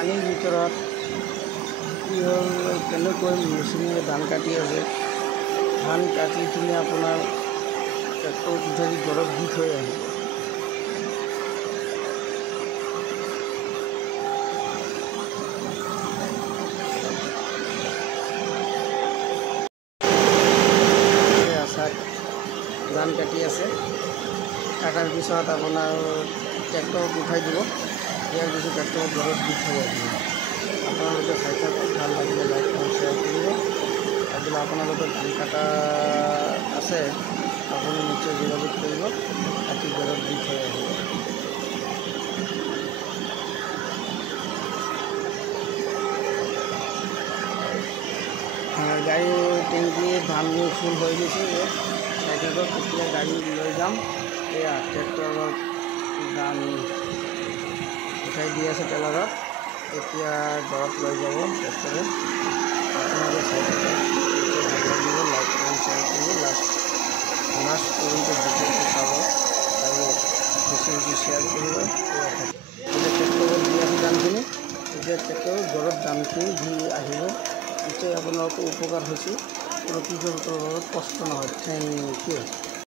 পানীৰ ভিতৰত কি হ'ল কেনেকৈ মেচিনেৰে ধান কাটি আছে। ধান কাটি কিনে আপোনাৰ ট্ৰেক্টৰত উঠাই ঘৰত দি থৈ আহিব। ধান কাটি আছে, কাটাৰ পিছত আপোনাৰ ট্ৰেক্টৰত উঠাই দিব। দিয়াৰ পিছত ট্ৰেক্টৰত ঘৰত দি থৈ আহিব। আপোনালোকে চাই থাকক, ভাল লাগিলে লাইক আৰু শ্বেয়াৰ কৰিব। আজিলৈ আপোনালোকৰ ধান কাটা আছে, আপুনি নিশ্চয় যোগাযোগ কৰিব, কাটি ঘৰত দি থৈ আহিব। গাড়ী টেংকি ধান ফুল হৈ গৈছে। চাই থাকক, এতিয়া গাড়ী লৈ যাম। এয়া ট্ৰেক্টৰত ধান উঠাই দি আছে টেলাৰত, এতিয়া ঘৰত লৈ যাব ট্ৰেক্টৰে। আপোনালোকে চাই থাকক, ভাল লাগিব, লাইক আৰু শ্বেয়াৰ কৰিব। লাষ্ট পৰ্যন্ত ভিডিঅ'টো চাব আৰু বেছি বেছি শ্বেয়াৰ কৰিব। এতিয়া ট্ৰেক্টৰত দি আছে ধানখিনি, এতিয়া ট্ৰেক্টৰত ঘৰত ধানখিনি দি আহিব। নিশ্চয় আপোনালোকৰ উপকাৰ হৈছে, কৃষকৰ ঘৰত কষ্ট নহয়। Thank U.